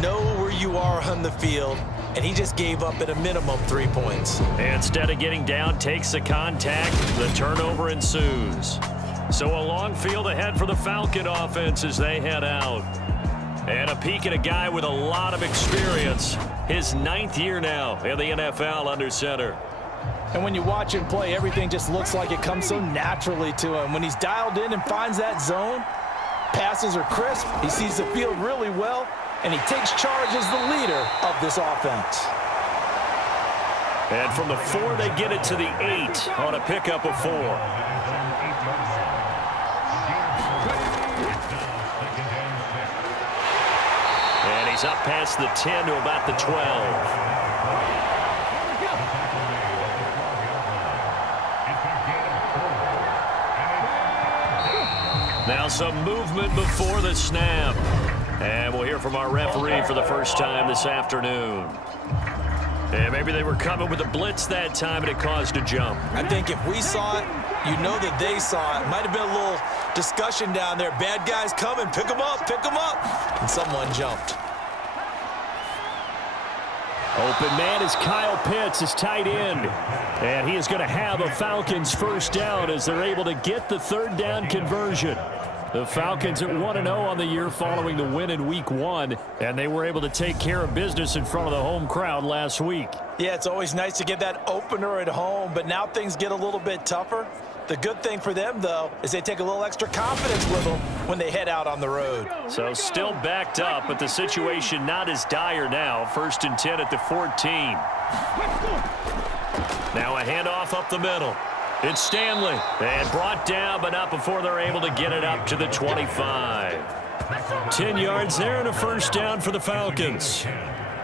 know where you are on the field, and he just gave up at a minimum 3 points. Instead of getting down, takes the contact. The turnover ensues. So a long field ahead for the Falcon offense as they head out. And a peek at a guy with a lot of experience. His 9th year now in the NFL under center. And when you watch him play, everything just looks like it comes so naturally to him. When he's dialed in and finds that zone, passes are crisp, he sees the field really well, and he takes charge as the leader of this offense. And from the 4, they get it to the 8 on a pickup of 4. And he's up past the 10 to about the 12. Now some movement before the snap. And we'll hear from our referee for the first time this afternoon. And maybe they were coming with a blitz that time and it caused a jump. I think if we saw it, you know that they saw it. Might have been a little discussion down there. Bad guys coming, pick them up, pick them up. And someone jumped. Open man is Kyle Pitts, his tight end. And he is going to have a Falcons first down as they're able to get the 3rd down conversion. The Falcons at 1-0 on the year following the win in Week 1, and they were able to take care of business in front of the home crowd last week. Yeah, it's always nice to get that opener at home, but now things get a little bit tougher. The good thing for them, though, is they take a little extra confidence with them when they head out on the road. So still backed up, but the situation not as dire now. 1st and 10 at the 14. Now a handoff up the middle. It's Stanley. And brought down, but not before they're able to get it up to the 25. 10 yards there and a first down for the Falcons.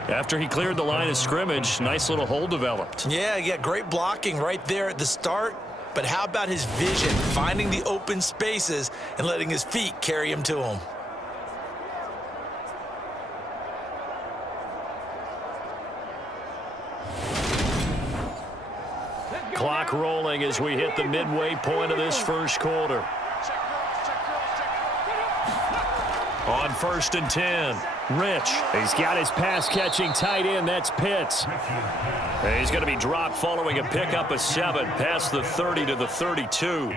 After he cleared the line of scrimmage, nice little hole developed. Yeah, great blocking right there at the start. But how about his vision, finding the open spaces and letting his feet carry him to him? Clock rolling as we hit the midway point of this first quarter. On 1st and 10, Rich. He's got his pass-catching tight end. That's Pitts. And he's going to be dropped following a pickup of 7 past the 30 to the 32.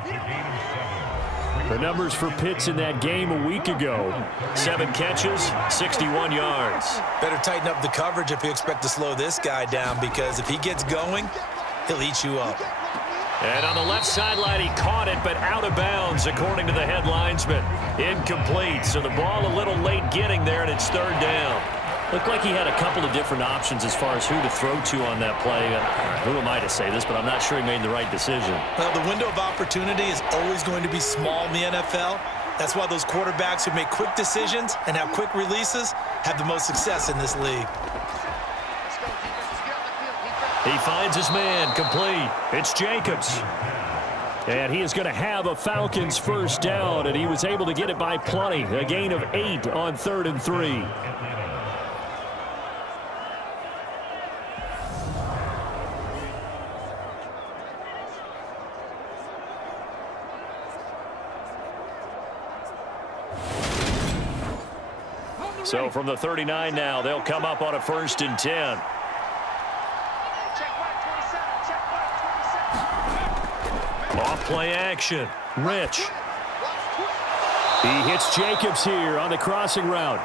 The numbers for Pitts in that game a week ago. 7 catches, 61 yards. Better tighten up the coverage if you expect to slow this guy down, because if he gets going, he'll eat you up. And on the left sideline, he caught it, but out of bounds, according to the head linesman. Incomplete, so the ball a little late getting there, and it's 3rd down. Looked like he had a couple of different options as far as who to throw to on that play. Who am I to say this, but I'm not sure he made the right decision. Well, the window of opportunity is always going to be small in the NFL. That's why those quarterbacks who make quick decisions and have quick releases have the most success in this league. He finds his man, complete. It's Jacobs. And he is going to have a Falcons first down, and he was able to get it by plenty. A gain of 8 on 3rd and 3. So from the 39 now, they'll come up on a 1st and 10. Off play action. Rich. He hits Jacobs here on the crossing route.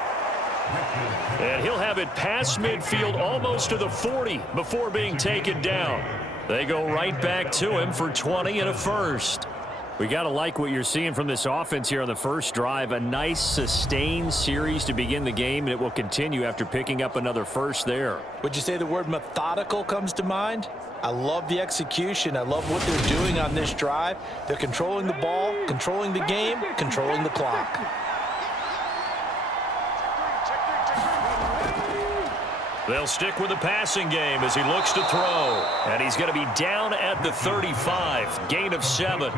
And he'll have it past midfield almost to the 40 before being taken down. They go right back to him for 20 and a first. We got to like what you're seeing from this offense here on the first drive. A nice sustained series to begin the game, and it will continue after picking up another first there. Would you say the word methodical comes to mind? I love the execution. I love what they're doing on this drive. They're controlling the ball, controlling the game, controlling the clock. They'll stick with the passing game as he looks to throw. And he's going to be down at the 35. Gain of 7.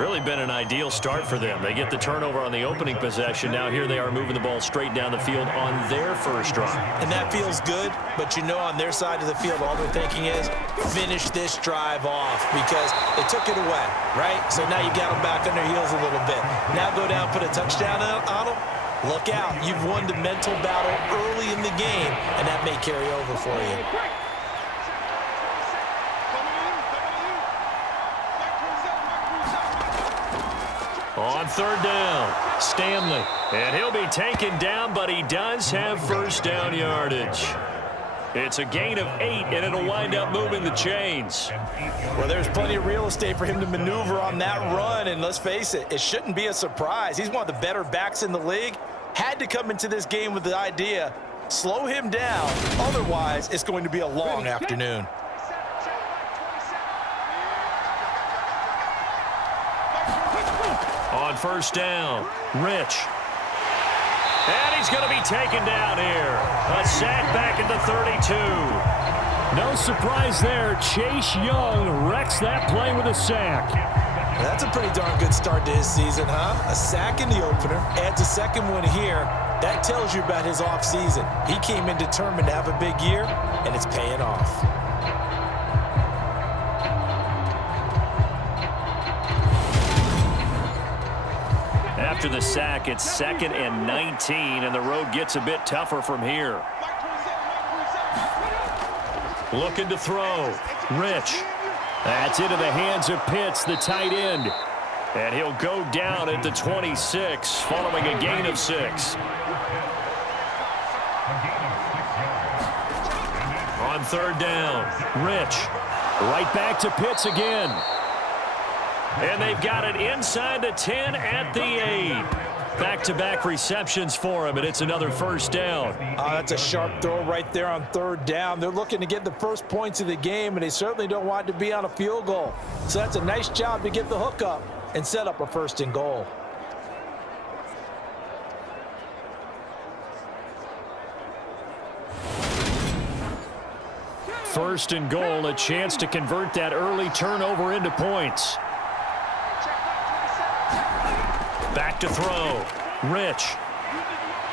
Really been an ideal start for them. They get the turnover on the opening possession. Now here they are moving the ball straight down the field on their first drive. And that feels good, but you know on their side of the field, all they're thinking is finish this drive off because they took it away, right? So now you got them back on their heels a little bit. Now go down, put a touchdown on them. Look out. You've won the mental battle early in the game, and that may carry over for you. On third down, Stanley. And he'll be taken down, but he does have first down yardage. It's a gain of 8, and it'll wind up moving the chains. Well, there's plenty of real estate for him to maneuver on that run, and let's face it, it shouldn't be a surprise. He's one of the better backs in the league. Had to come into this game with the idea, slow him down, otherwise it's going to be a long afternoon. On first down, Rich. And he's going to be taken down here. A sack back at the 32. No surprise there. Chase Young wrecks that play with a sack. That's a pretty darn good start to his season, huh? A sack in the opener, adds a second one here. That tells you about his offseason. He came in determined to have a big year, and it's paying off. After the sack, it's 2nd and 19, and the road gets a bit tougher from here. Looking to throw. Rich. That's into the hands of Pitts, the tight end. And he'll go down at the 26, following a gain of 6. On third down, Rich. Right back to Pitts again. And they've got it inside the 10 at the 8. Back-to-back receptions for him, and it's another first down. That's a sharp throw right there on third down. They're looking to get the first points of the game, and they certainly don't want it to be on a field goal. So that's a nice job to get the hook up and set up a first and goal. First and goal, a chance to convert that early turnover into points. Back to throw. Rich.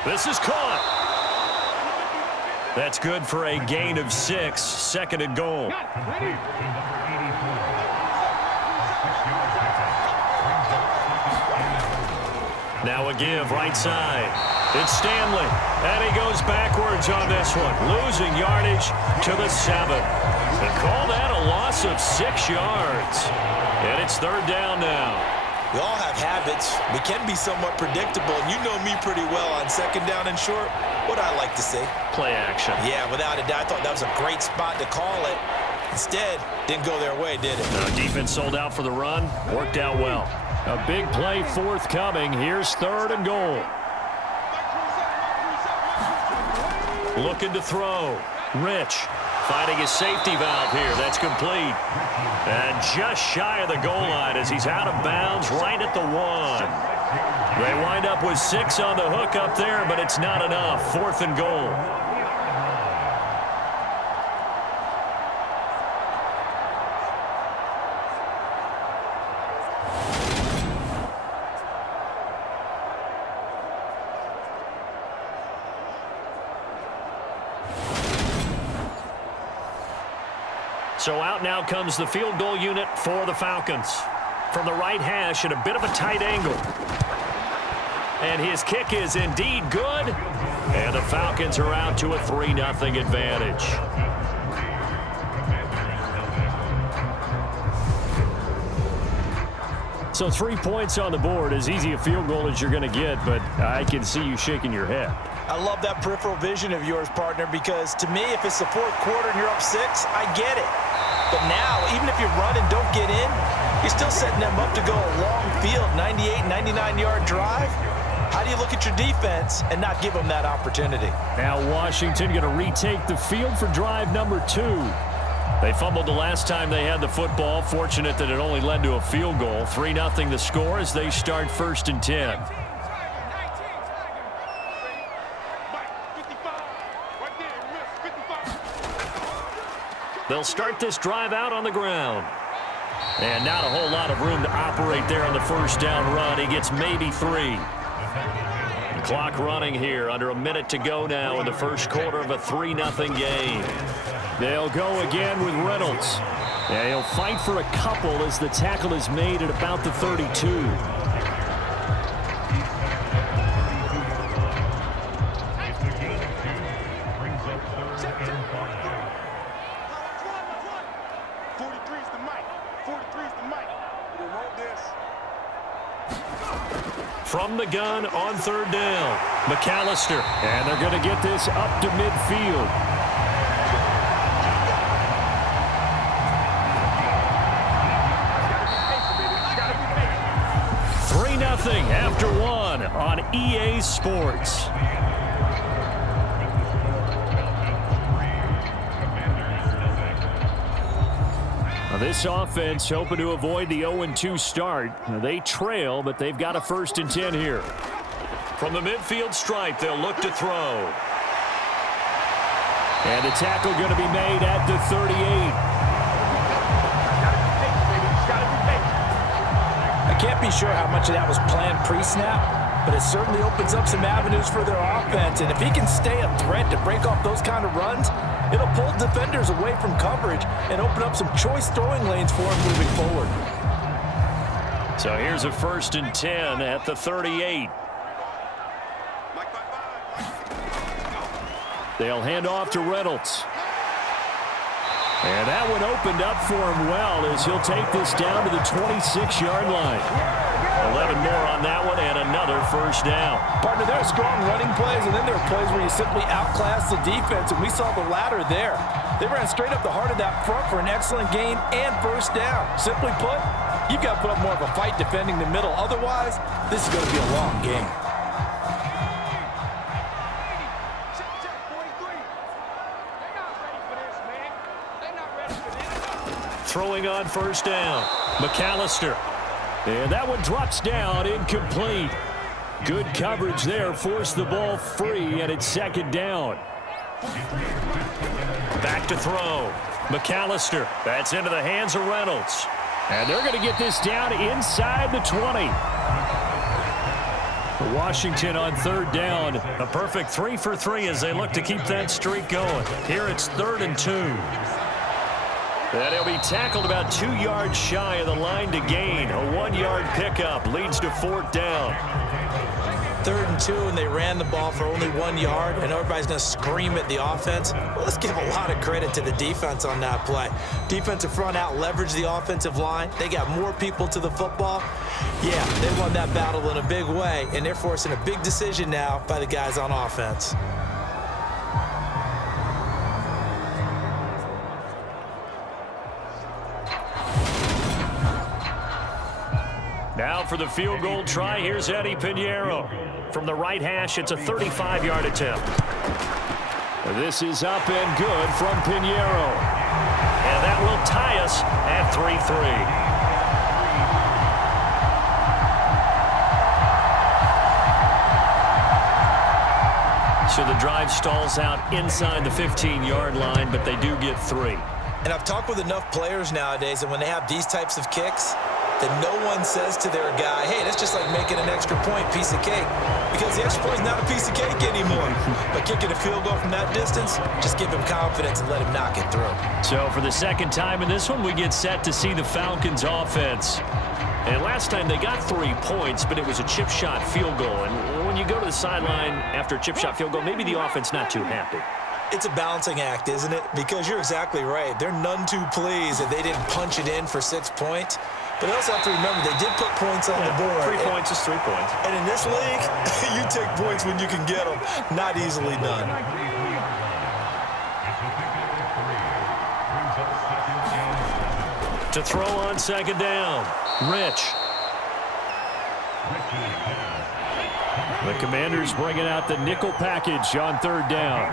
This is caught. That's good for a gain of 6. Second and goal. Now a give right side. It's Stanley. And he goes backwards on this one. Losing yardage to the 7. They call that a loss of 6 yards. And it's third down now. We all have habits. We can be somewhat predictable, and you know me pretty well on second down and short. What I like to say? Play action. Yeah, without a doubt. I thought that was a great spot to call it. Instead, didn't go their way, did it? No, defense sold out for the run. Worked out well. A big play forthcoming. Here's third and goal. Looking to throw. Rich. Finding his safety valve here. That's complete. And just shy of the goal line as he's out of bounds right at the 1. They wind up with 6 on the hook up there, but it's not enough. Fourth and goal. So out now comes the field goal unit for the Falcons. From the right hash at a bit of a tight angle. And his kick is indeed good. And the Falcons are out to a 3-0 advantage. So 3 points on the board, as easy a field goal as you're going to get, but I can see you shaking your head. I love that peripheral vision of yours, partner, because to me, if it's the fourth quarter and you're up 6, I get it. But now, even if you run and don't get in, you're still setting them up to go a long field, 98, 99-yard drive. How do you look at your defense and not give them that opportunity? Now Washington going to retake the field for drive number 2. They fumbled the last time they had the football. Fortunate that it only led to a field goal. 3-0 the score as they start 1st and 10. They'll start this drive out on the ground. And not a whole lot of room to operate there on the first down run. He gets maybe 3. The clock running here under a minute to go now in the first quarter of a 3-0 game. They'll go again with Reynolds. And he'll fight for a couple as the tackle is made at about the 32. From the gun on third down, McAllister. And they're going to get this up to midfield. 3-0 after one on EA Sports. This offense hoping to avoid the 0-2 start. They trail, but they've got a 1st and 10 here. From the midfield stripe, they'll look to throw. And the tackle going to be made at the 38. I can't be sure how much of that was planned pre-snap, but it certainly opens up some avenues for their offense. And if he can stay a threat to break off those kind of runs, it'll pull defenders away from coverage and open up some choice throwing lanes for him moving forward. So here's a 1st and 10 at the 38. They'll hand off to Reynolds. And that one opened up for him well as he'll take this down to the 26-yard line. 11 more on that one and another 1st down. Partner, there are strong running plays, and then there are plays where you simply outclass the defense, and we saw the latter there. They ran straight up the heart of that front for an excellent gain and 1st down. Simply put, you've got to put up more of a fight defending the middle. Otherwise, this is going to be a long game. Throwing on 1st down, McAllister. And that one drops down, incomplete. Good coverage there, forced the ball free, and it's 2nd down. Back to throw, McAllister. That's into the hands of Reynolds. And they're going to get this down inside the 20. Washington on 3rd down. A perfect 3 for 3 as they look to keep that streak going. Here it's 3rd and 2. And he'll be tackled about 2 yards shy of the line to gain. A 1-yard pickup leads to 4th down. 3rd and 2, and they ran the ball for only 1 yard, and everybody's going to scream at the offense. Well, let's give a lot of credit to the defense on that play. Defensive front out leveraged the offensive line. They got more people to the football. Yeah, they won that battle in a big way, and they're forcing a big decision now by the guys on offense. Now for the field goal try, here's Eddie Pinheiro. From the right hash, it's a 35-yard attempt. This is up and good from Pinheiro. And that will tie us at 3-3. So the drive stalls out inside the 15-yard line, but they do get 3. And I've talked with enough players nowadays, and when they have these types of kicks, that no one says to their guy, hey, that's just like making an extra point, piece of cake. Because the extra point is not a piece of cake anymore. But kicking a field goal from that distance, just give him confidence and let him knock it through. So for the 2nd time in this one, we get set to see the Falcons offense. And last time they got 3 points, but it was a chip shot field goal. And when you go to the sideline after a chip shot field goal, maybe the offense not too happy. It's a balancing act, isn't it? Because you're exactly right. They're none too pleased that they didn't punch it in for 6 points. But they also have to remember they did put points on the board. 3 points is 3 points. And in this league, you take points when you can get them. Not easily done. To throw on 2nd down, Rich. The Commanders bringing out the nickel package on 3rd down.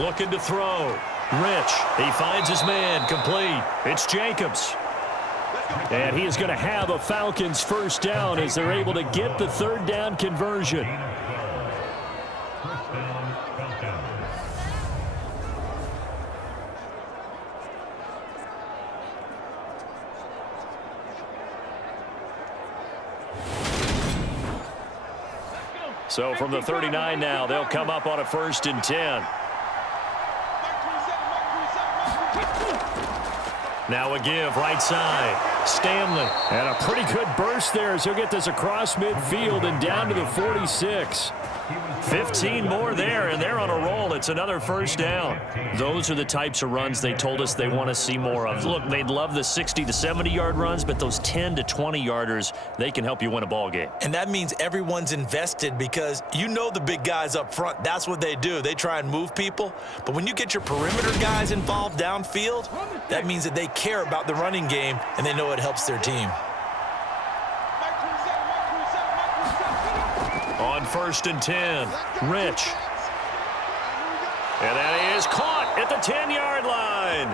Looking to throw. Rich, he finds his man, complete. It's Jacobs. And he is going to have a Falcons 1st down as they're able to get the 3rd down conversion. So from the 39 now, they'll come up on a 1st and 10. Now a give, right side. Stanley. And a pretty good burst there as he'll get this across midfield and down to the 46. 15 more there, and they're on a roll. It's another first down. Those are the types of runs they told us they want to see more of. Look, they'd love the 60 to 70-yard runs, but those 10 to 20-yarders, they can help you win a ball game. And that means everyone's invested because you know the big guys up front, that's what they do. They try and move people. But when you get your perimeter guys involved downfield, that means that they care about the running game and they know it helps their team. On 1st and 10, Rich. And that is caught at the 10-yard line.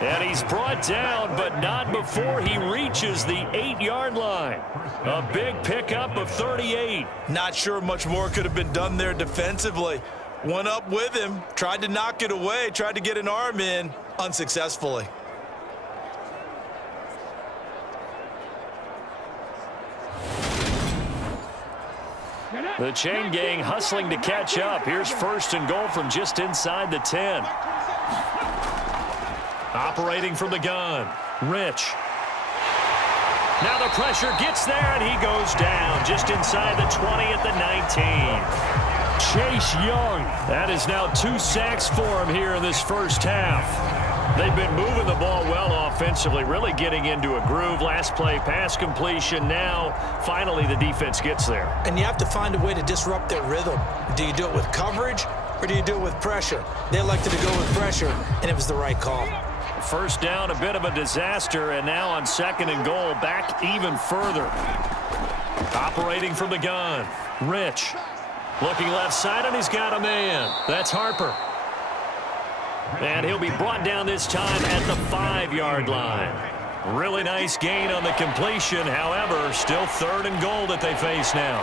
And he's brought down, but not before he reaches the 8-yard line. A big pickup of 38. Not sure much more could have been done there defensively. Went up with him, tried to knock it away, tried to get an arm in, unsuccessfully. The chain gang hustling to catch up. Here's 1st and goal from just inside the 10. Operating from the gun, Rich. Now the pressure gets there, and he goes down just inside the 20 at the 19. Chase Young. That is now 2 sacks for him here in this first half. They've been moving the ball well offensively, really getting into a groove. Last play, pass completion. Now, finally, the defense gets there. And you have to find a way to disrupt their rhythm. Do you do it with coverage, or do you do it with pressure? They elected to go with pressure, and it was the right call. First down, a bit of a disaster, and now on 2nd and goal, back even further. Operating from the gun, Rich. Looking left side, and he's got a man. That's Harper. And he'll be brought down this time at the 5-yard line. Really nice gain on the completion. However, still 3rd and goal that they face now.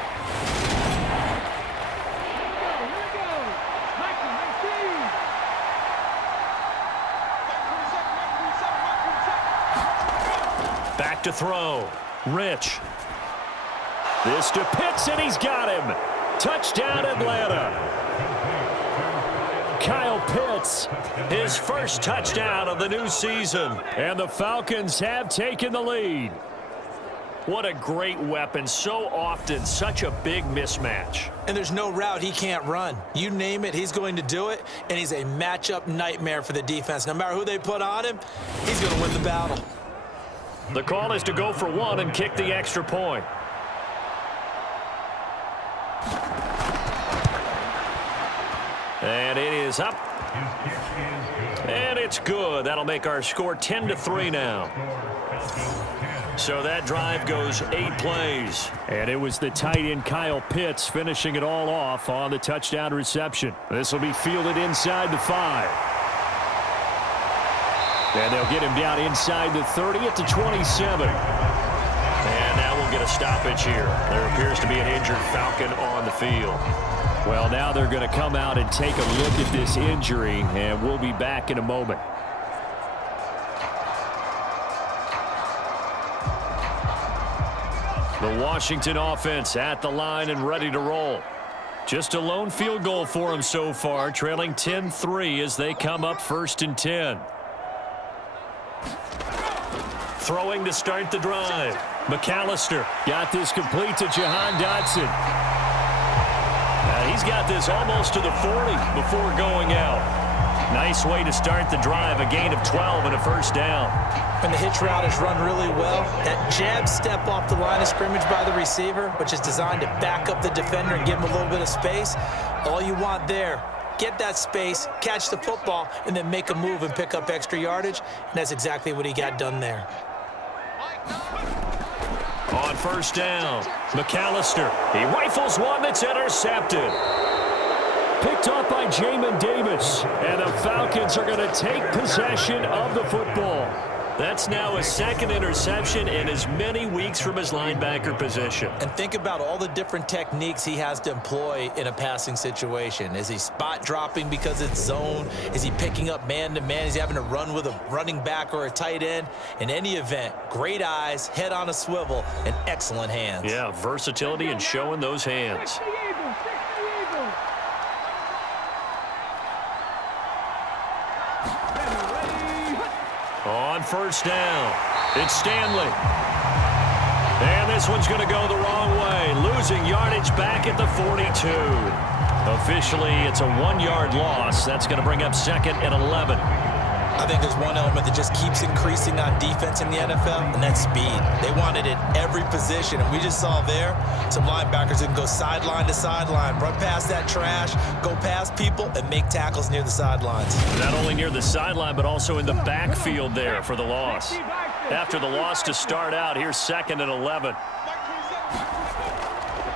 Back to throw. Rich. This to Pitts, and he's got him. Touchdown, Atlanta. Kyle Pitts, his first touchdown of the new season. And the Falcons have taken the lead. What a great weapon. So often, such a big mismatch. And there's no route he can't run. You name it, he's going to do it. And he's a matchup nightmare for the defense. No matter who they put on him, he's going to win the battle. The call is to go for 1 and kick the extra point. And it is up. And it's good. That'll make our score 10-3 now. So that drive goes 8 plays. And it was the tight end Kyle Pitts finishing it all off on the touchdown reception. This will be fielded inside the 5. And they'll get him down inside the 30 at the 27. And now we'll get a stoppage here. There appears to be an injured Falcon on the field. Well, now they're going to come out and take a look at this injury, and we'll be back in a moment. The Washington offense at the line and ready to roll. Just a lone field goal for them so far, trailing 10-3 as they come up 1st and 10. Throwing to start the drive. McAllister got this complete to Jahan Dotson. He's got this almost to the 40 before going out. Nice way to start the drive, a gain of 12 and a first down. And the hitch route is run really well. That jab step off the line of scrimmage by the receiver, which is designed to back up the defender and give him a little bit of space. All you want there, get that space, catch the football, and then make a move and pick up extra yardage. And that's exactly what he got done there. On first down, McAllister. He rifles one that's intercepted. Picked off by Jamin Davis. And the Falcons are going to take possession of the football. That's now his 2nd interception in as many weeks from his linebacker position. And think about all the different techniques he has to employ in a passing situation. Is he spot dropping because it's zone? Is he picking up man-to-man? Is he having to run with a running back or a tight end? In any event, great eyes, head on a swivel, and excellent hands. Yeah, versatility and showing those hands. On first down, it's Stanley. And this one's going to go the wrong way, losing yardage back at the 42. Officially, it's a 1-yard loss. That's going to bring up 2nd and 11. I think there's one element that just keeps increasing on defense in the NFL, and that's speed. They want it at every position, and we just saw there some linebackers who can go sideline to sideline, run past that trash, go past people, and make tackles near the sidelines. Not only near the sideline, but also in the backfield there for the loss. After the loss to start out, here's 2nd and 11.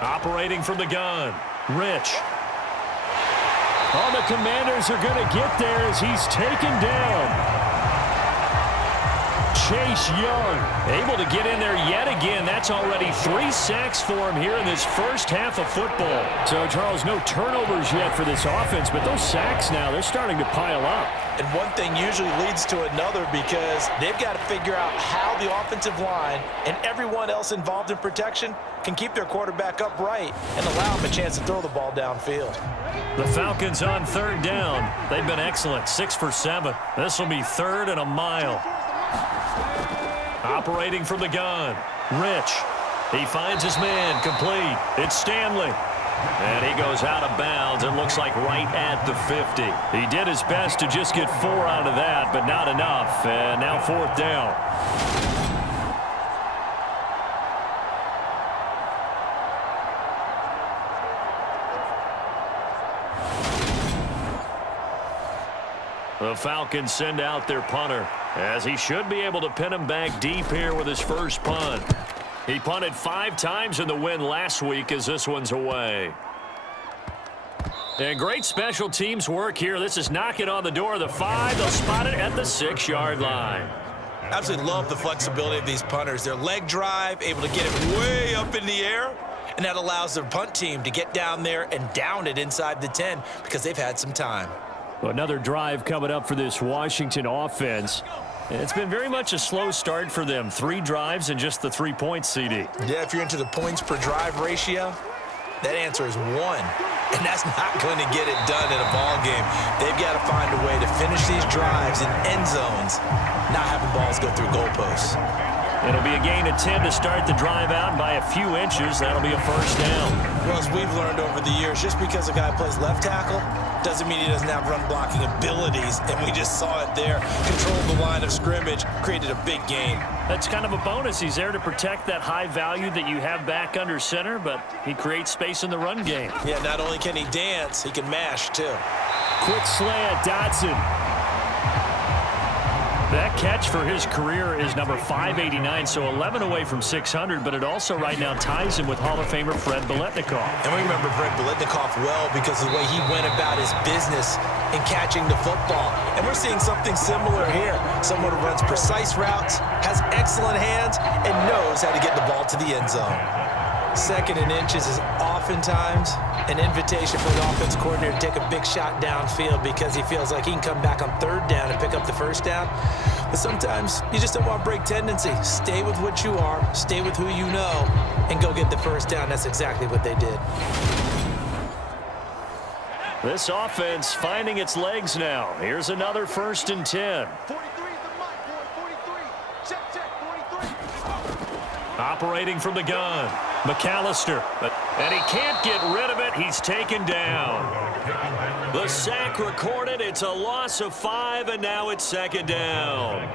Operating from the gun, Rich. Oh, the Commanders are going to get there as he's taken down. Chase Young able to get in there yet again. That's already 3 sacks for him here in this first half of football. So, Charles, no turnovers yet for this offense, but those sacks now, they're starting to pile up. And one thing usually leads to another because they've got to figure out how the offensive line and everyone else involved in protection can keep their quarterback upright and allow him a chance to throw the ball downfield. The Falcons on 3rd down. They've been excellent, 6 for 7. This will be 3rd and a mile. Operating from the gun, Rich. He finds his man, complete. It's Stanley. And he goes out of bounds, it looks like right at the 50. He did his best to just get 4 out of that, but not enough. And now 4th down. The Falcons send out their punter, as he should be able to pin him back deep here with his first punt. He punted 5 times in the win last week as this one's away. And great special teams work here. This is knocking on the door of the 5. They'll spot it at the 6-yard line. Absolutely love the flexibility of these punters. Their leg drive, able to get it way up in the air, and that allows their punt team to get down there and down it inside the 10 because they've had some time. Well, another drive coming up for this Washington offense. It's been very much a slow start for them. 3 drives and just the 3 points, CD. Yeah, if you're into the points per drive ratio, that answer is 1. And that's not going to get it done in a ball game. They've got to find a way to finish these drives in end zones, not having balls go through goalposts. It'll be a gain of 10 to start the drive out. By a few inches, that'll be a first down. Well, as we've learned over the years, just because a guy plays left tackle doesn't mean he doesn't have run-blocking abilities, and we just saw it there. Controlled the line of scrimmage, created a big gain. That's kind of a bonus. He's there to protect that high value that you have back under center, but he creates space in the run game. Yeah, not only can he dance, he can mash, too. Quick slant, Dotson. That catch for his career is number 589, so 11 away from 600, but it also right now ties him with Hall of Famer Fred Biletnikoff. And we remember Fred Biletnikoff well because of the way he went about his business in catching the football. And we're seeing something similar here. Someone who runs precise routes, has excellent hands, and knows how to get the ball to the end zone. 2nd and inches is oftentimes an invitation for the offense coordinator to take a big shot downfield because he feels like he can come back on 3rd down and pick up the 1st down. But sometimes you just don't want break tendency. Stay with what you are, stay with who you know, and go get the 1st down. That's exactly what they did. This offense finding its legs now. Here's another 1st and 10. 43 is the mic, boy. 43. Check, 43. Operating from the gun, McAllister. And he can't get rid of it. He's taken down. The sack recorded. It's a loss of 5, and now it's 2nd down.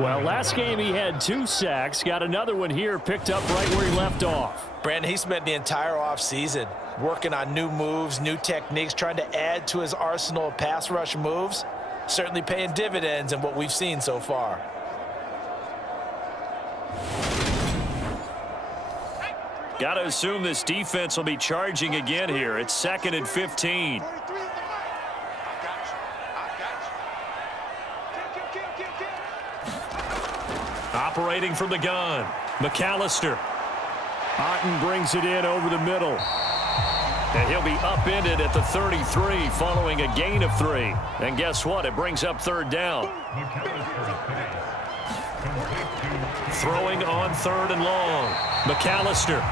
Well, last game he had 2 sacks. Got another one here, picked up right where he left off. Brandon, he spent the entire offseason working on new moves, new techniques, trying to add to his arsenal of pass rush moves. Certainly paying dividends in what we've seen so far. Got to assume this defense will be charging again here. It's 2nd and 15. 43 is the mic. I got you. Operating from the gun, McAllister. Otten brings it in over the middle. And he'll be upended at the 33 following a gain of 3. And guess what? It brings up 3rd down. Throwing on 3rd and long. McAllister.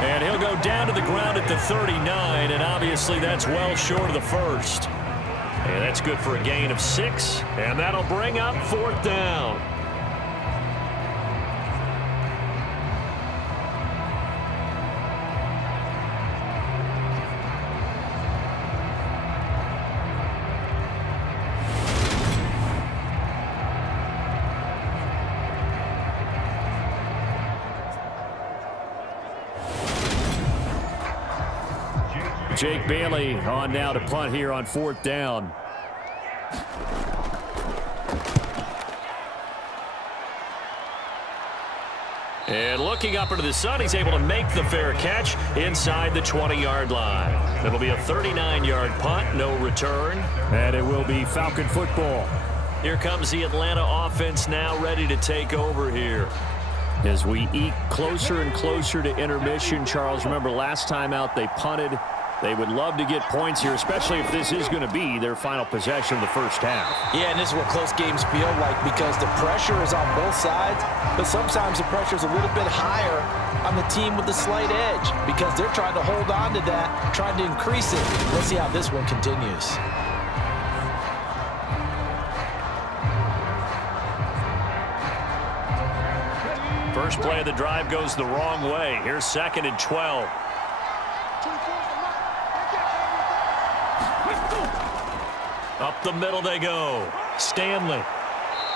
And he'll go down to the ground at the 39, and obviously that's well short of the 1st. And that's good for a gain of 6, and that'll bring up 4th down. Jake Bailey on now to punt here on 4th down. And looking up into the sun, he's able to make the fair catch inside the 20-yard line. It'll be a 39-yard punt, no return. And it will be Falcon football. Here comes the Atlanta offense now ready to take over here. As we eke closer and closer to intermission, Charles, remember last time out they punted. They would love to get points here, especially if this is going to be their final possession of the first half. Yeah, and this is what close games feel like because the pressure is on both sides, but sometimes the pressure is a little bit higher on the team with the slight edge because they're trying to hold on to that, trying to increase it. Let's see how this one continues. First play of the drive goes the wrong way. Here's 2nd and 12. Up the middle they go. Stanley.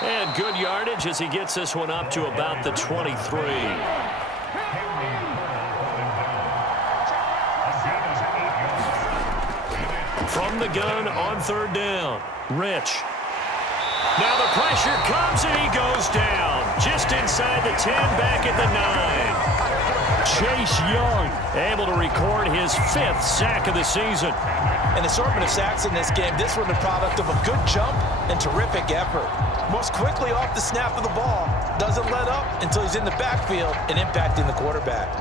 And good yardage as he gets this one up to about the 23. From the gun on 3rd down. Rich. Now the pressure comes and he goes down. Just inside the 10, back at the 9. Chase Young able to record his 5th sack of the season. An assortment of sacks in this game. This one the product of a good jump and terrific effort. Moves quickly off the snap of the ball. Doesn't let up until he's in the backfield and impacting the quarterback.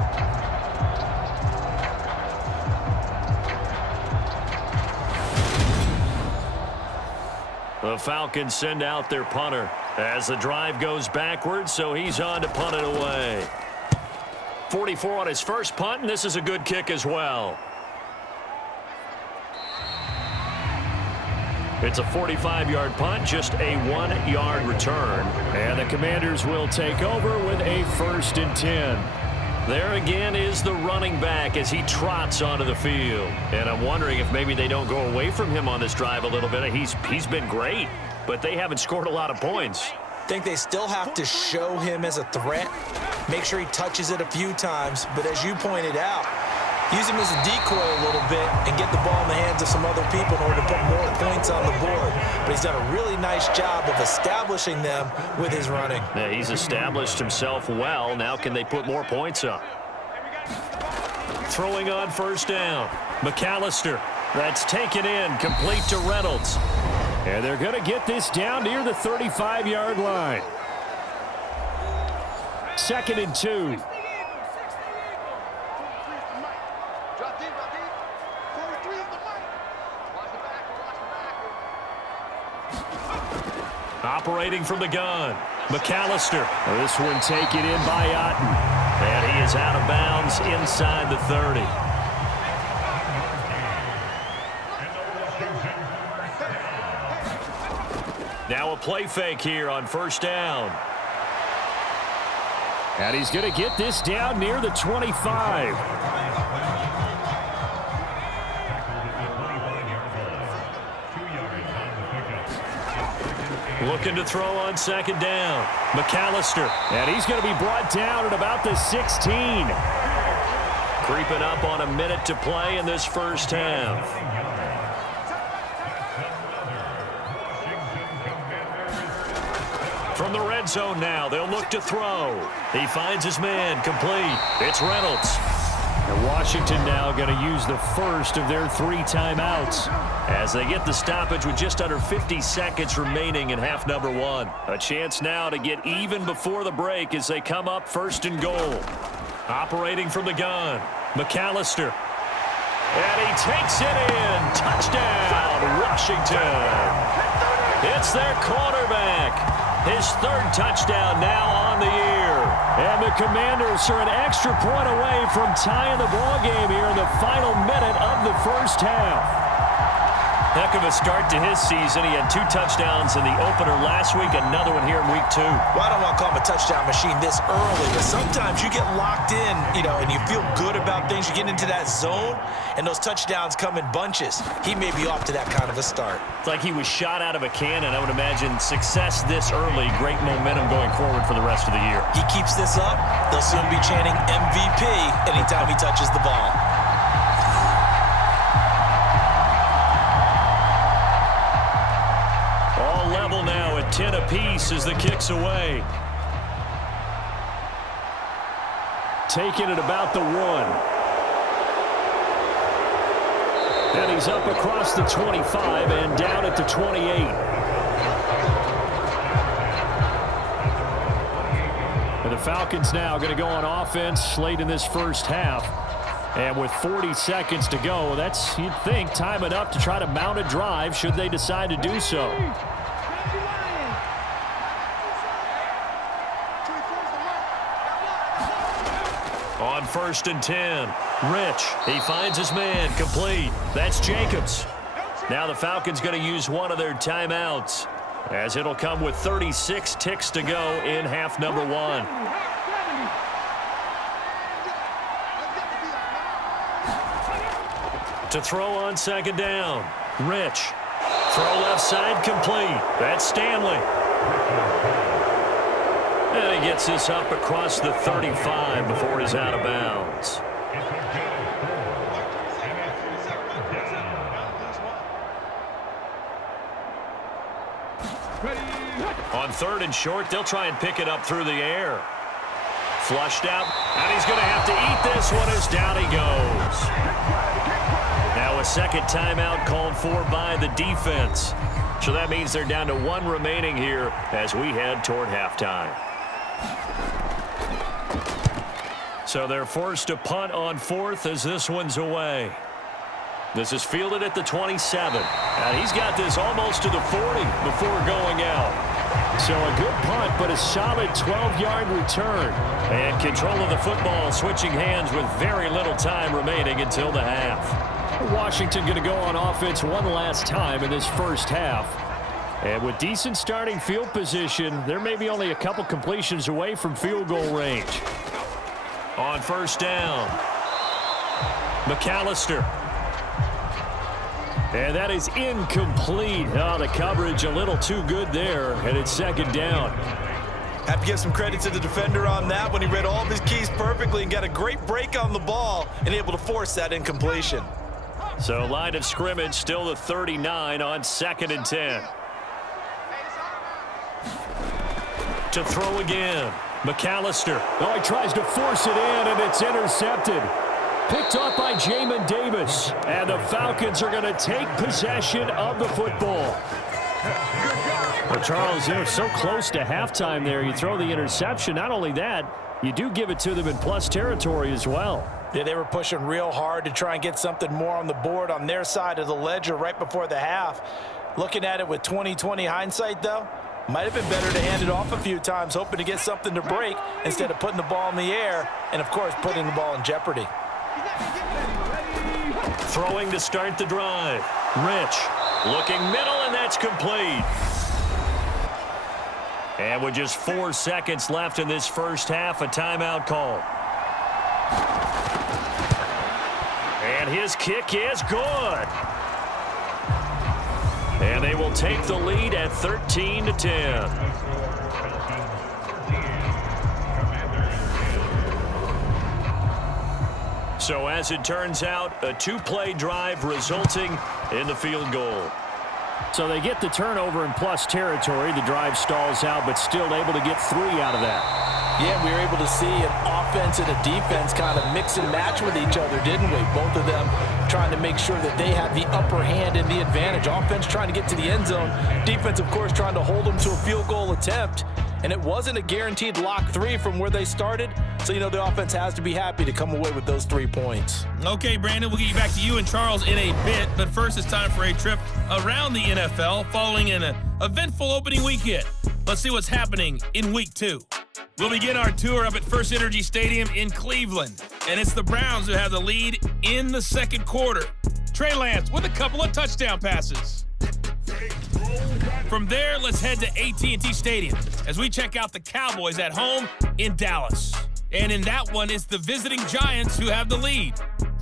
The Falcons send out their punter as the drive goes backwards, so he's on to punt it away. 44 on his first punt, and this is a good kick as well. It's a 45-yard punt, just a 1-yard return. And the Commanders will take over with a 1st and 10. There again is the running back as he trots onto the field. And I'm wondering if maybe they don't go away from him on this drive a little bit. He's been great, but they haven't scored a lot of points. I think they still have to show him as a threat. Make sure he touches it a few times. But as you pointed out, use him as a decoy a little bit and get the ball in the hands of some other people in order to put more points on the board. But he's done a really nice job of establishing them with his running. Yeah, he's established himself well. Now can they put more points up? Throwing on 1st down. McAllister. That's taken in, complete to Reynolds. And they're going to get this down near the 35-yard line. 2nd and 2. Operating from the gun. McAllister. This one taken in by Otten. And he is out of bounds inside the 30. Now a play fake here on 1st down. And he's going to get this down near the 25. Looking to throw on 2nd down. McAllister. And he's going to be brought down at about the 16. Creeping up on a minute to play in this first half. From the red zone now, they'll look to throw. He finds his man, complete. It's Reynolds. And Washington now going to use the first of their 3 timeouts as they get the stoppage with just under 50 seconds remaining in half number 1. A chance now to get even before the break as they come up 1st and goal. Operating from the gun, McAllister. And he takes it in. Touchdown, Washington. It's their quarterback. His 3rd touchdown now on the year. And the Commanders are an extra point away from tying the ball game here in the final minute of the first half. Heck of a start to his season. He had 2 touchdowns in the opener last week, another one here in week 2. Well, I don't want to call him a touchdown machine this early, but sometimes you get locked in, and you feel good about things. You get into that zone, and those touchdowns come in bunches. He may be off to that kind of a start. It's like he was shot out of a cannon. I would imagine success this early, great momentum going forward for the rest of the year. He keeps this up, they'll soon be chanting MVP anytime he touches the ball. misses the kicks away. Taking it about the 1. And he's up across the 25 and down at the 28. And the Falcons now going to go on offense late in this first half. And with 40 seconds to go, that's, you'd think, time enough to try to mount a drive should they decide to do so. On 1st and 10, Rich, he finds his man, complete. That's Jacobs. Now the Falcons going to use one of their timeouts, as it'll come with 36 ticks to go in half number 1. To throw on 2nd down, Rich. Throw left side, complete. That's Stanley. And he gets this up across the 35 before he's out of bounds. On 3rd and short, they'll try and pick it up through the air. Flushed out, and he's going to have to eat this one as down he goes. Now a 2nd timeout called for by the defense. So that means they're down to 1 remaining here as we head toward halftime. So they're forced to punt on 4th as this one's away. This is fielded at the 27. And he's got this almost to the 40 before going out. So a good punt, but a solid 12-yard return. And control of the football switching hands with very little time remaining until the half. Washington going to go on offense one last time in this first half. And with decent starting field position, they're maybe only a couple completions away from field goal range. On 1st down, McAllister. And that is incomplete. Oh, the coverage a little too good there, and it's 2nd down. Have to give some credit to the defender on that when he read all of his keys perfectly and got a great break on the ball and able to force that incompletion. So line of scrimmage still the 39 on 2nd and 10. To throw again, McAllister. Oh, he tries to force it in, and it's intercepted. Picked up by Jamin Davis. And the Falcons are going to take possession of the football. Well, Charles, they're so close to halftime there. You throw the interception. Not only that, you do give it to them in plus territory as well. Yeah, they were pushing real hard to try and get something more on the board on their side of the ledger right before the half. Looking at it with 20/20 hindsight, though, might have been better to hand it off a few times, hoping to get something to break instead of putting the ball in the air and, of course, putting the ball in jeopardy. Throwing to start the drive. Rich looking middle, and that's complete. And with just 4 seconds left in this first half, a timeout call. And his kick is good. And they will take the lead at 13-10. So as it turns out, a 2-play drive resulting in the field goal. So they get the turnover in plus territory. The drive stalls out, but still able to get 3 out of that. Yeah, we were able to see an offense and a defense kind of mix and match with each other, didn't we? Both of them trying to make sure that they had the upper hand and the advantage. Offense trying to get to the end zone. Defense, of course, trying to hold them to a field goal attempt. And it wasn't a guaranteed lock 3 from where they started. So, you know, the offense has to be happy to come away with those 3 points. Okay, Brandon, we'll get you back to you and Charles in a bit. But first, it's time for a trip around the NFL following an eventful opening weekend. Let's see what's happening in Week 2. We'll begin our tour up at First Energy Stadium in Cleveland. And it's the Browns who have the lead in the second quarter. Trey Lance with a couple of touchdown passes. From there, let's head to AT&T Stadium as we check out the Cowboys at home in Dallas. And in that one, it's the visiting Giants who have the lead.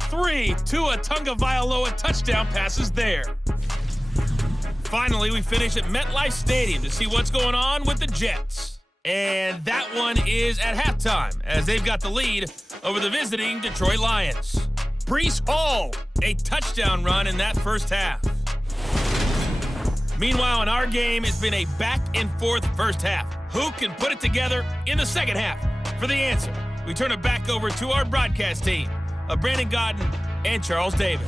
3 Tua Tagovailoa touchdown passes there. Finally, we finish at MetLife Stadium to see what's going on with the Jets. And that one is at halftime as they've got the lead over the visiting Detroit Lions. Breece Hall, a touchdown run in that first half. Meanwhile, in our game, it's been a back-and-forth first half. Who can put it together in the second half? For the answer, we turn it back over to our broadcast team of Brandon Godden and Charles Davis.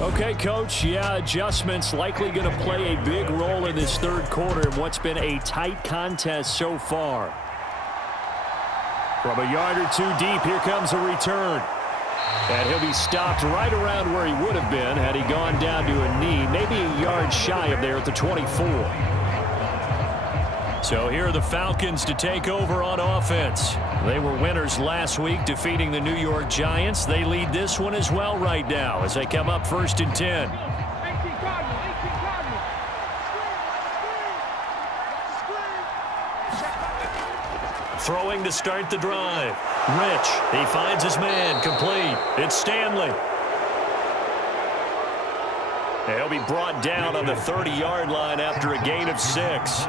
Okay, Coach, yeah, adjustments likely going to play a big role in this third quarter in what's been a tight contest so far. From a yard or two deep, here comes a return. And he'll be stopped right around where he would have been had he gone down to a knee, maybe a yard shy of there at the 24. So here are the Falcons to take over on offense. They were winners last week, defeating the New York Giants. They lead this one as well right now as they come up 1st and 10. Throwing to start the drive. Rich, he finds his man, complete. It's Stanley. He'll be brought down on the 30-yard line after a gain of 6.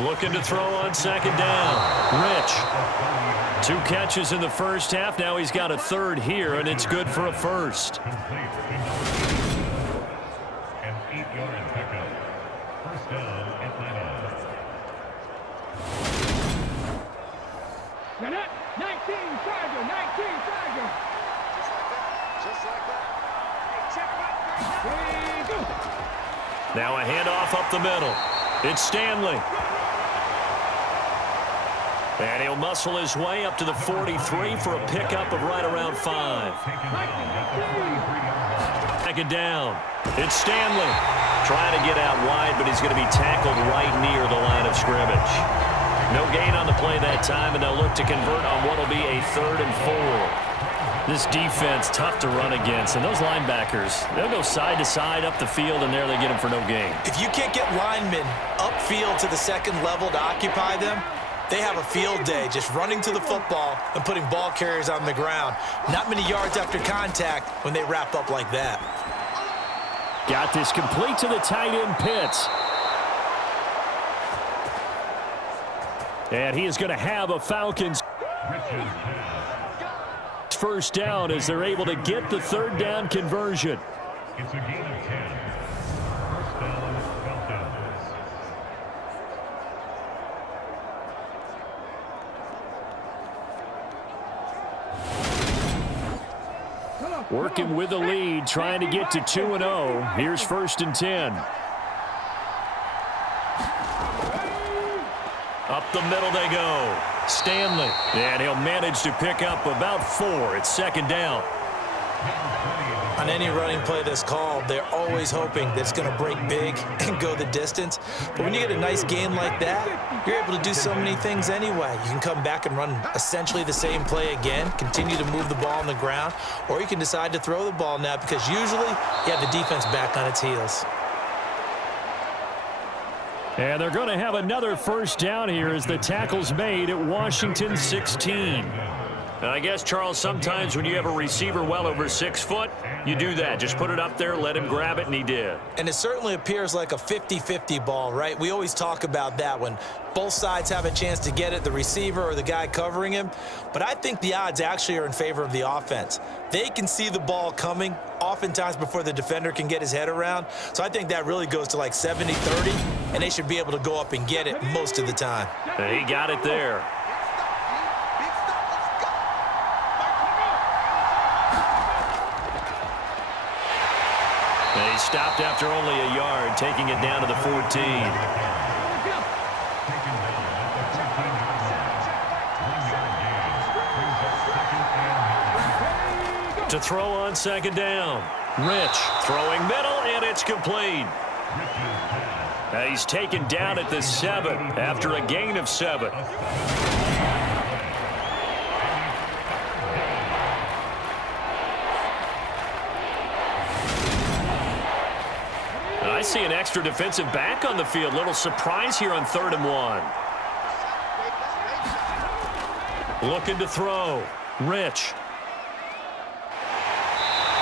Looking to throw on second down. Rich. 2 catches in the first half. Now he's got a third here, and it's good for a first. An 8-yard pickup. First down, Atlanta. Now that 19 Tiger, 19 Tiger. Just like that. Hey, check that. Now a handoff up the middle. It's Stanley. And he'll muscle his way up to the 43 for a pickup of right around 5. Second down. It's Stanley. Trying to get out wide, but he's going to be tackled right near the line of scrimmage. No gain on the play that time, and they'll look to convert on what will be a 3rd and 4. This defense, tough to run against. And those linebackers, they'll go side to side up the field, and there they get them for no gain. If you can't get linemen upfield to the second level to occupy them, they have a field day just running to the football and putting ball carriers on the ground. Not many yards after contact when they wrap up like that. Got this complete to the tight end Pitts. And he is going to have a Falcons first down as they're able to get the 3rd down conversion. It's a gain of 10. First down, Falcons. Working with the lead, trying to get to 2-0. Here's 1st and 10. Up the middle they go. Stanley. And he'll manage to pick up about 4. It's 2nd down. On any running play that's called, they're always hoping that it's going to break big and go the distance. But when you get a nice game like that, you're able to do so many things anyway. You can come back and run essentially the same play again, continue to move the ball on the ground, or you can decide to throw the ball now because usually you have the defense back on its heels. And they're going to have another first down here as the tackle's made at Washington 16. And I guess, Charles, sometimes when you have a receiver well over 6 foot, you do that. Just put it up there, let him grab it, and he did. And it certainly appears like a 50-50 ball, right? We always talk about that when both sides have a chance to get it, the receiver or the guy covering him. But I think the odds actually are in favor of the offense. They can see the ball coming oftentimes before the defender can get his head around. So I think that really goes to like 70-30, and they should be able to go up and get it most of the time. And he got it there. And he stopped after only a yard, taking it down to the 14. To throw on second down. Rich throwing middle, and it's complete. And he's taken down at the 7 after a gain of 7. I see an extra defensive back on the field. Little surprise here on 3rd and 1. Looking to throw. Rich.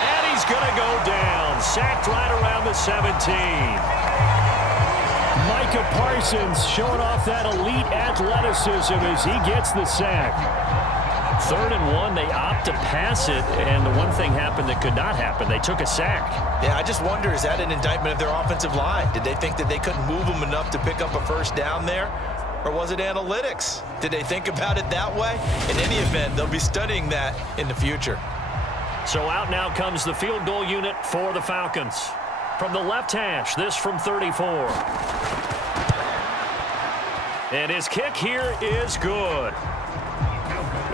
And he's going to go down. Sacked right around the 17. Micah Parsons showing off that elite athleticism as he gets the sack. 3rd and 1, they opt to pass it, and the one thing happened that could not happen. They took a sack. Yeah, I just wonder, is that an indictment of their offensive line? Did they think that they couldn't move them enough to pick up a first down there? Or was it analytics? Did they think about it that way? In any event, they'll be studying that in the future. So out now comes the field goal unit for the Falcons. From the left hash, this from 34. And his kick here is good.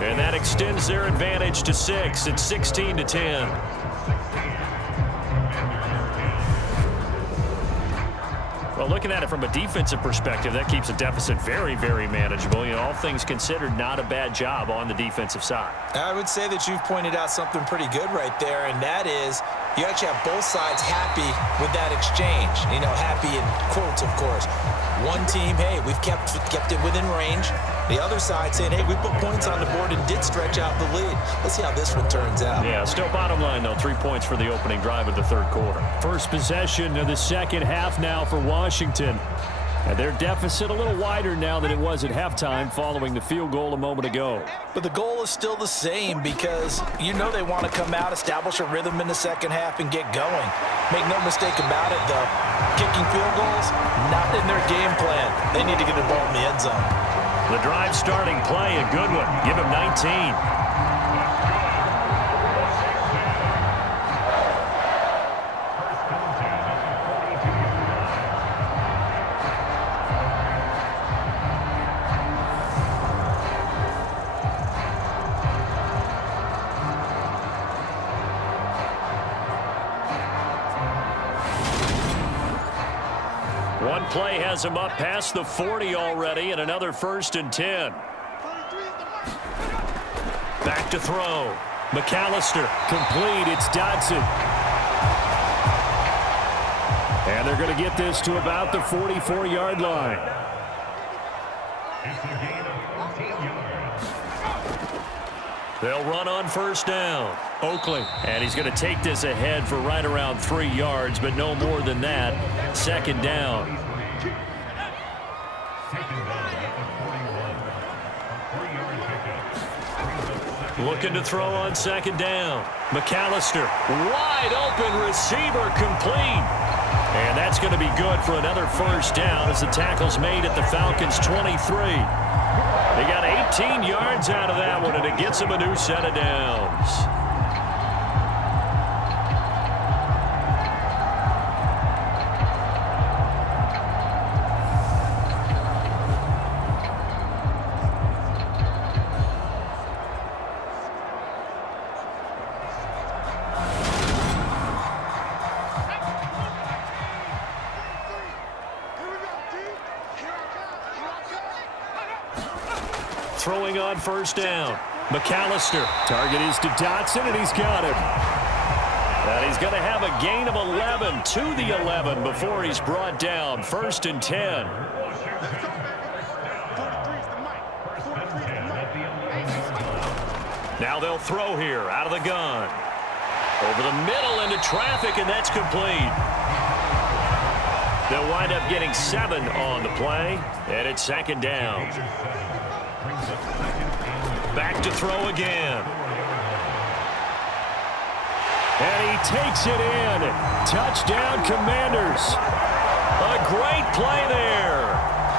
And that extends their advantage to 6. It's 16-10. Well, looking at it from a defensive perspective, that keeps a deficit very, very manageable. You know, all things considered, not a bad job on the defensive side. I would say that you've pointed out something pretty good right there, and that is you actually have both sides happy with that exchange. You know, happy in quotes, of course. One team, hey, we've kept it within range. The other side saying, hey, we put points on the board and did stretch out the lead. Let's see how this one turns out. Yeah, still bottom line, though, 3 points for the opening drive of the 3rd quarter. First possession of the 2nd half now for Washington. And their deficit a little wider now than it was at halftime following the field goal a moment ago. But the goal is still the same because you know they want to come out, establish a rhythm in the 2nd half, and get going. Make no mistake about it, though. Kicking field goals, not in their game plan. They need to get the ball in the end zone. The drive starting play, a good one. Give him 19. One play has him up past the 40 already, and another 1st and 10. Back to throw. McAllister, complete. It's Dodson. And they're going to get this to about the 44-yard line. It's a gain of 14 yards. They'll run on 1st down. Oakley, and he's going to take this ahead for right around 3 yards, but no more than that. 2nd down. Looking to throw on 2nd down. McAllister, wide open receiver, complete. And that's going to be good for another 1st down as the tackle's made at the Falcons' 23. They got 18 yards out of that one, and it gets them a new set of downs. Throwing on 1st down. McAllister. Target is to Dotson, and he's got him. And he's going to have a gain of 11 to the 11 before he's brought down. 1st and 10. Now they'll throw here out of the gun. Over the middle into traffic, and that's complete. They'll wind up getting 7 on the play, and it's 2nd down. Back to throw again. And he takes it in. Touchdown, Commanders. A great play there.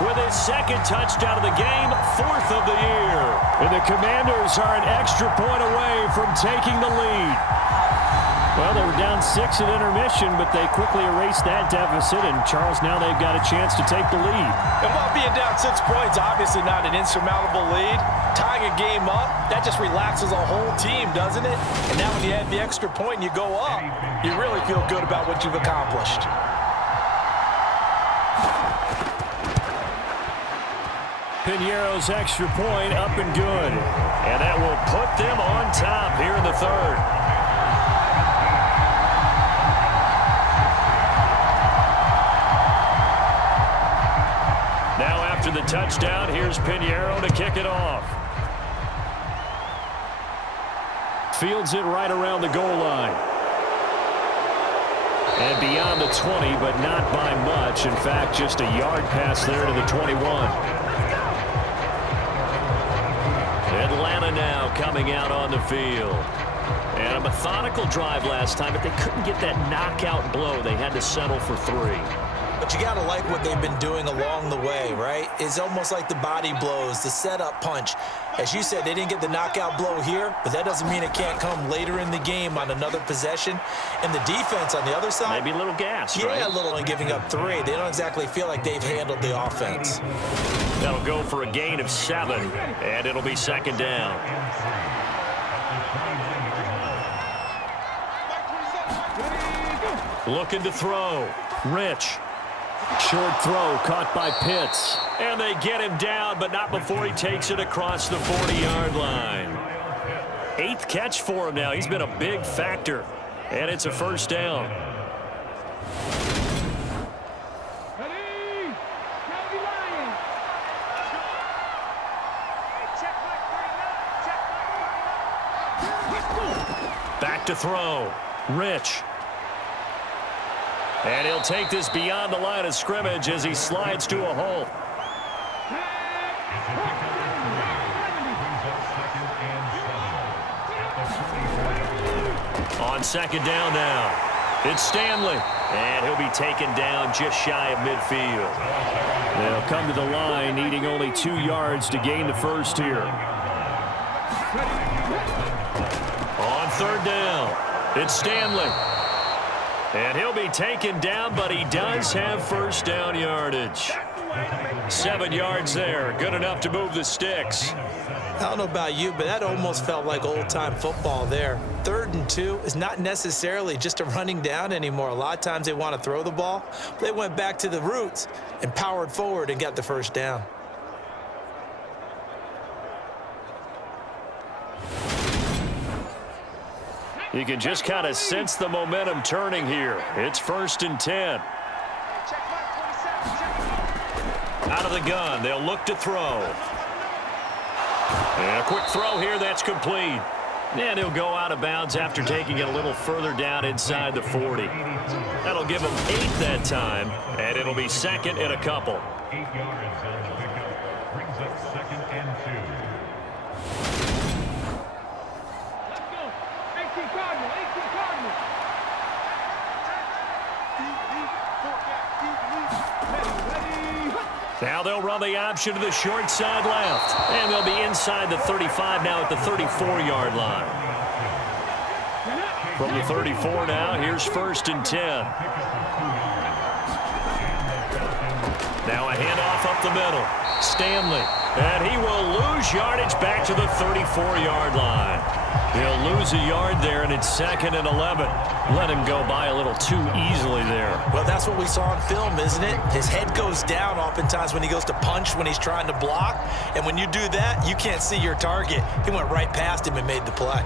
With his 2nd touchdown of the game, 4th of the year. And the Commanders are an extra point away from taking the lead. Well, they were down 6 at intermission, but they quickly erased that deficit, and Charles, now they've got a chance to take the lead. And while being down 6 points, obviously not an insurmountable lead, tying a game up, that just relaxes a whole team, doesn't it? And now when you add the extra point and you go up, you really feel good about what you've accomplished. Piñeiro's extra point up and good. And that will put them on top here in the 3rd. Now after the touchdown, here's Piñeiro to kick it off. Fields it right around the goal line. And beyond the 20, but not by much. In fact, just a yard pass there to the 21. Atlanta Allen now coming out on the field. And a methodical drive last time, but they couldn't get that knockout blow. They had to settle for 3. But you got to like what they've been doing along the way, right? It's almost like the body blows, the setup punch. As you said, they didn't get the knockout blow here, but that doesn't mean it can't come later in the game on another possession. And the defense on the other side. Maybe a little gas, yeah, right? a little in giving up 3. They don't exactly feel like they've handled the offense. That'll go for a gain of 7, and it'll be second down. Looking to throw. Rich. Short throw caught by Pitts. And they get him down, but not before he takes it across the 40-yard line. 8th catch for him now. He's been a big factor. And it's a first down. Back to throw. Rich. And he'll take this beyond the line of scrimmage as he slides to a hole. On second down now, it's Stanley. And he'll be taken down just shy of midfield. They'll come to the line needing only 2 yards to gain the first here. On third down, it's Stanley. And he'll be taken down, but he does have first down yardage. 7 yards there, good enough to move the sticks. I don't know about you, but that almost felt like old-time football there. 3rd and 2 is not necessarily just a running down anymore. A lot of times they want to throw the ball. They went back to the roots and powered forward and got the first down. You can just kind of sense the momentum turning here. It's 1st and 10. Out of the gun, they'll look to throw. And a quick throw here, that's complete. And he'll go out of bounds after taking it a little further down inside the 40. That'll give him 8 that time, and it'll be second and a couple. 8 yards on the pickup. Brings up 2nd and 2. Now they'll run the option to the short side left. And they'll be inside the 35 now at the 34-yard line. From the 34 now, here's 1st and 10. Now a handoff up the middle. Stanley. And he will lose yardage back to the 34-yard line. He'll lose a yard there, and it's 2nd and 11. Let him go by a little too easily there. Well, that's what we saw on film, isn't it? His head goes down oftentimes when he goes to punch, when he's trying to block. And when you do that, you can't see your target. He went right past him and made the play.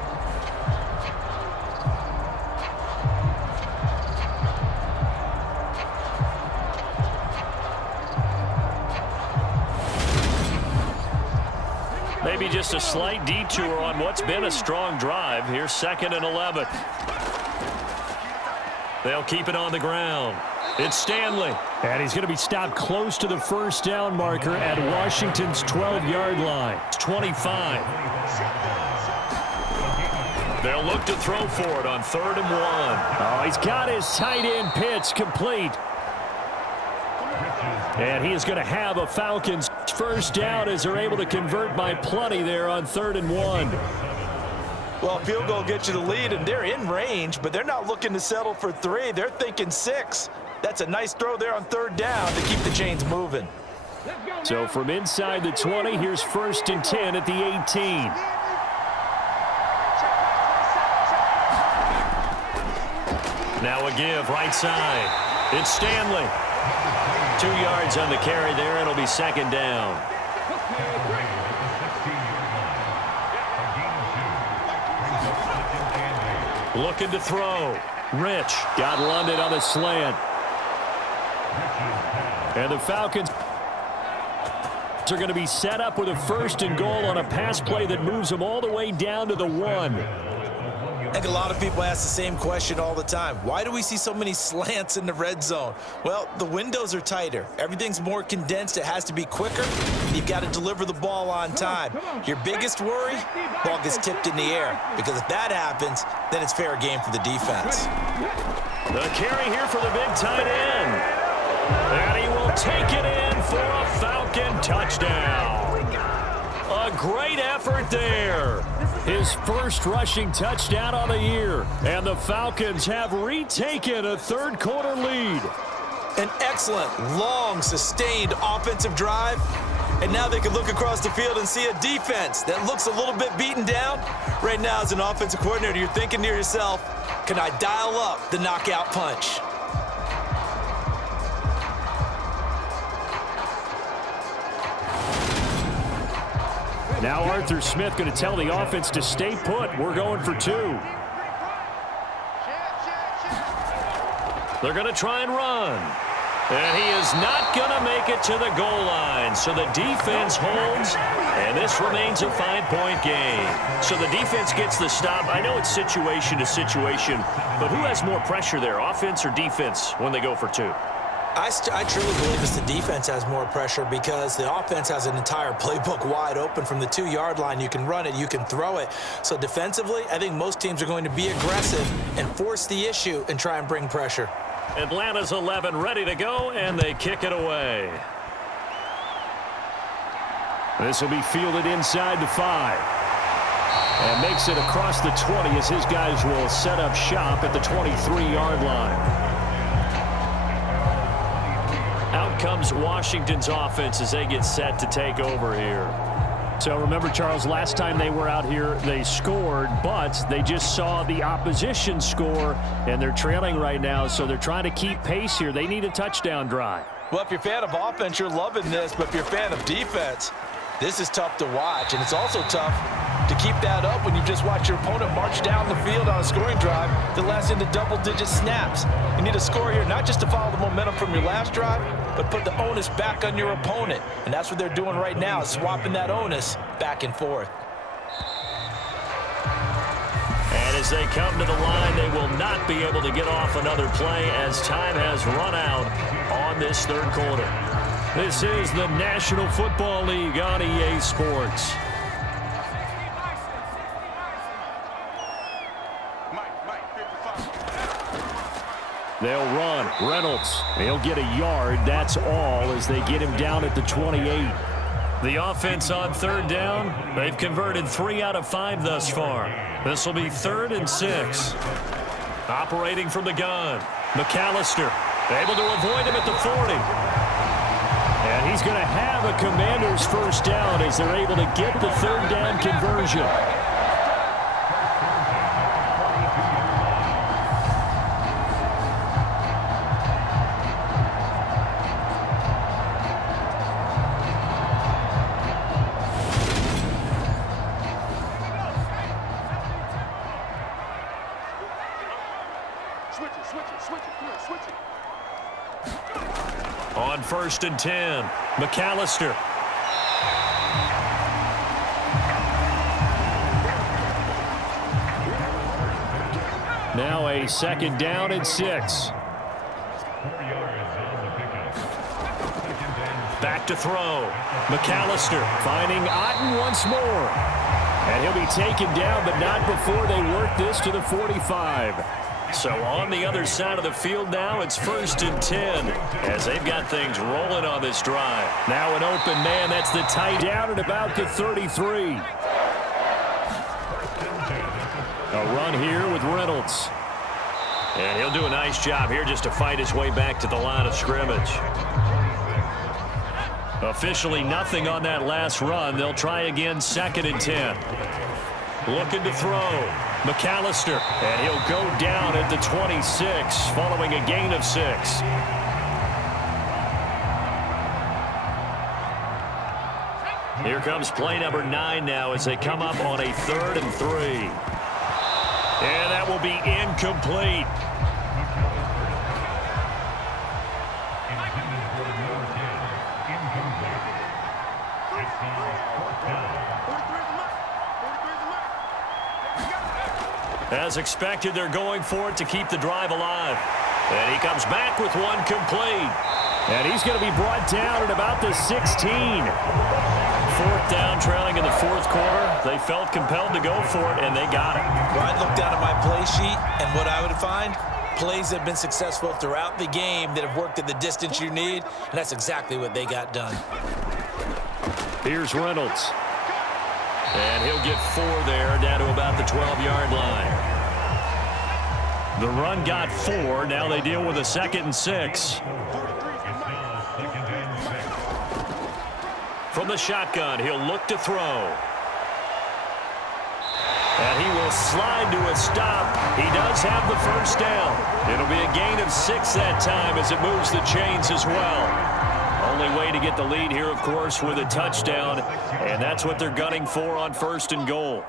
Maybe just a slight detour on what's been a strong drive. Here's 2nd and 11. They'll keep it on the ground. It's Stanley. And he's going to be stopped close to the first down marker at Washington's 12-yard line. It's 25. They'll look to throw for it on 3rd and 1. Oh, he's got his tight end pitch complete. And he is going to have a Falcons first down as they're able to convert by plenty there on 3rd and 1. Well, field goal gets you the lead, and they're in range, but they're not looking to settle for 3. They're thinking 6. That's a nice throw there on 3rd down to keep the chains moving. So from inside the 20, here's 1st and 10 at the 18. Now a give right side. It's Stanley. 2 yards on the carry there. It'll be 2nd down. Looking to throw. Rich got London on the slant. And the Falcons are going to be set up with a 1st and goal on a pass play that moves them all the way down to the 1. I think a lot of people ask the same question all the time. Why do we see so many slants in the red zone? Well, the windows are tighter. Everything's more condensed. It has to be quicker. You've got to deliver the ball on time. Your biggest worry? Ball gets tipped in the air. Because if that happens, then it's fair game for the defense. The carry here for the big tight end. And he will take it in for a Falcon touchdown. A great effort there. His first rushing touchdown on the year. And the Falcons have retaken a third-quarter lead. An excellent, long, sustained offensive drive. And now they can look across the field and see a defense that looks a little bit beaten down. Right now, as an offensive coordinator, you're thinking to yourself, can I dial up the knockout punch? Now Arthur Smith going to tell the offense to stay put. We're going for 2. They're going to try and run. And he is not going to make it to the goal line. So the defense holds, and this remains a 5-point game. So the defense gets the stop. I know it's situation to situation, but who has more pressure there, offense or defense, when they go for 2? I truly believe it's the defense has more pressure because the offense has an entire playbook wide open from the 2-yard line. You can run it, you can throw it. So defensively, I think most teams are going to be aggressive and force the issue and try and bring pressure. Atlanta's 11 ready to go, and they kick it away. This will be fielded inside the 5. And makes it across the 20 as his guys will set up shop at the 23-yard line. Out comes Washington's offense as they get set to take over here. So remember, Charles, last time they were out here, they scored, but they just saw the opposition score, and they're trailing right now, so they're trying to keep pace here. They need a touchdown drive. Well, if you're a fan of offense, you're loving this, but if you're a fan of defense, this is tough to watch, and it's also tough to keep that up when you just watch your opponent march down the field on a scoring drive that lasts into double-digit snaps. You need a score here, not just to follow the momentum from your last drive, but put the onus back on your opponent. And that's what they're doing right now, swapping that onus back and forth. And as they come to the line, they will not be able to get off another play as time has run out on this third quarter. This is the National Football League on EA Sports. They'll run. Reynolds, he'll get a yard. That's all as they get him down at the 28. The offense on third down, they've converted 3 out of 5 thus far. This will be 3rd and 6. Operating from the gun, McAllister, able to avoid him at the 40. And he's going to have a Commander's first down as they're able to get the third down conversion. On 1st and 10, McAllister. Now a 2nd down and 6. Back to throw. McAllister finding Otten once more. And he'll be taken down, but not before they work this to the 45. So on the other side of the field now, it's 1st and 10 as they've got things rolling on this drive. Now an open man, that's the tight down at about the 33. A run here with Reynolds. And he'll do a nice job here just to fight his way back to the line of scrimmage. Officially nothing on that last run. They'll try again 2nd and 10. Looking to throw. McAllister, and he'll go down at the 26 following a gain of 6. Here comes play number 9 now as they come up on a 3rd and 3. And that will be incomplete. As expected, they're going for it to keep the drive alive. And he comes back with one complete. And he's going to be brought down at about the 16. Fourth down, trailing in the fourth quarter. They felt compelled to go for it, and they got it. Well, I'd look down at my play sheet, and what I would find, plays that have been successful throughout the game that have worked at the distance you need, and that's exactly what they got done. Here's Reynolds. And he'll get 4 there, down to about the 12-yard line. The run got 4. Now they deal with a 2nd and 6. From the shotgun, he'll look to throw. And he will slide to a stop. He does have the first down. It'll be a gain of 6 that time as it moves the chains as well. Only way to get the lead here, of course, with a touchdown. And that's what they're gunning for on 1st and goal.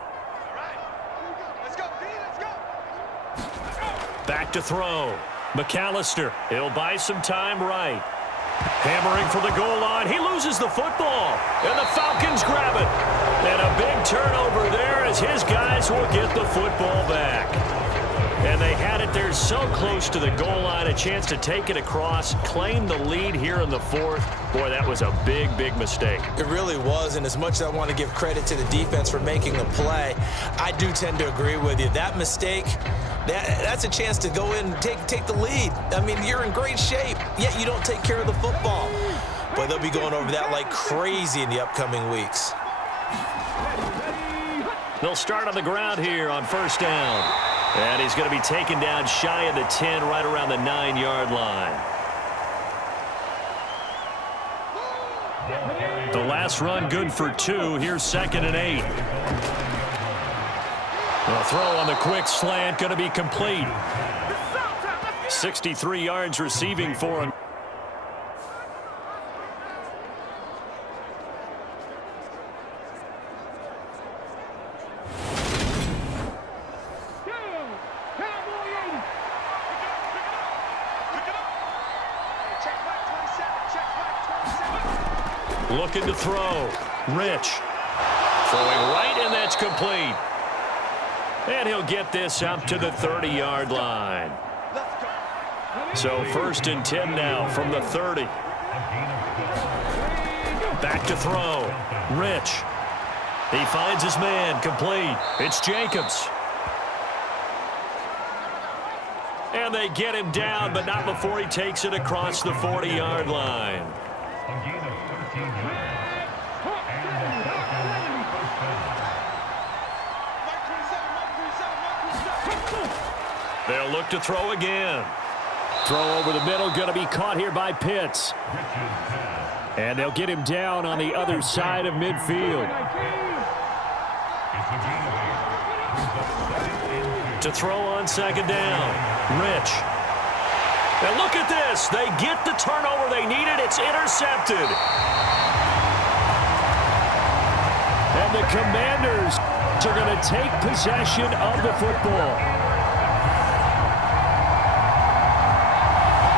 Back to throw. McAllister. He'll buy some time right. Hammering for the goal line. He loses the football. And the Falcons grab it. And a big turnover there as his guys will get the football back. And they had it there so close to the goal line. A chance to take it across. Claim the lead here in the 4th. Boy, that was a big, big mistake. It really was, and as much as I want to give credit to the defense for making the play, I do tend to agree with you. That mistake, that's a chance to go in and take the lead. I mean, you're in great shape, yet you don't take care of the football. But they'll be going over that like crazy in the upcoming weeks. They'll start on the ground here on 1st down. And he's going to be taken down shy of the 10, right around the 9-yard line. The last run good for 2. Here's 2nd and 8. The throw on the quick slant going to be complete. 63 yards receiving for him. Looking to throw. Rich. Throwing right, and that's complete. And he'll get this up to the 30-yard line. So 1st and 10 now from the 30. Back to throw. Rich. He finds his man. Complete. It's Jacobs. And they get him down, but not before he takes it across the 40-yard line. They'll look to throw again. Throw over the middle, going to be caught here by Pitts. And they'll get him down on the other side of midfield. To throw on 2nd down. Rich. And look at this. They get the turnover they needed. It's intercepted. And the Commanders are going to take possession of the football.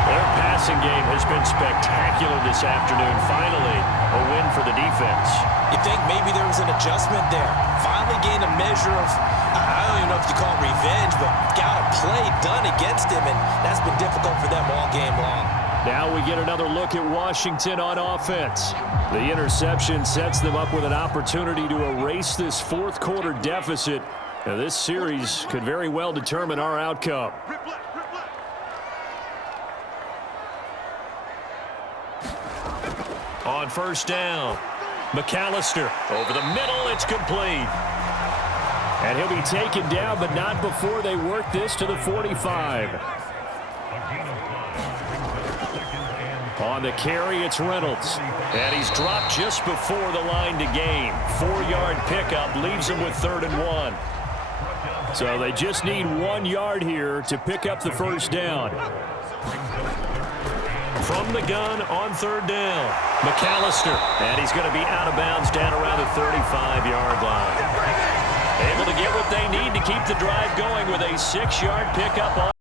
Their passing game has been spectacular this afternoon. Finally, a win for the defense. You think maybe there was an adjustment there. Finally gained a measure of, I don't even know if you call it revenge, but got a play done against him, and that's been difficult for them all game long. Now we get another look at Washington on offense. The interception sets them up with an opportunity to erase this 4th quarter deficit. Now, this series could very well determine our outcome. On 1st down, McAllister over the middle. It's complete. And he'll be taken down, but not before they work this to the 45. On the carry, it's Reynolds. And he's dropped just before the line to gain. 4-yard pickup leaves him with 3rd and 1. So they just need 1 yard here to pick up the first down. From the gun on 3rd down, McAllister. And he's going to be out of bounds down around the 35-yard line. Able to get what they need to keep the drive going with a 6-yard pickup on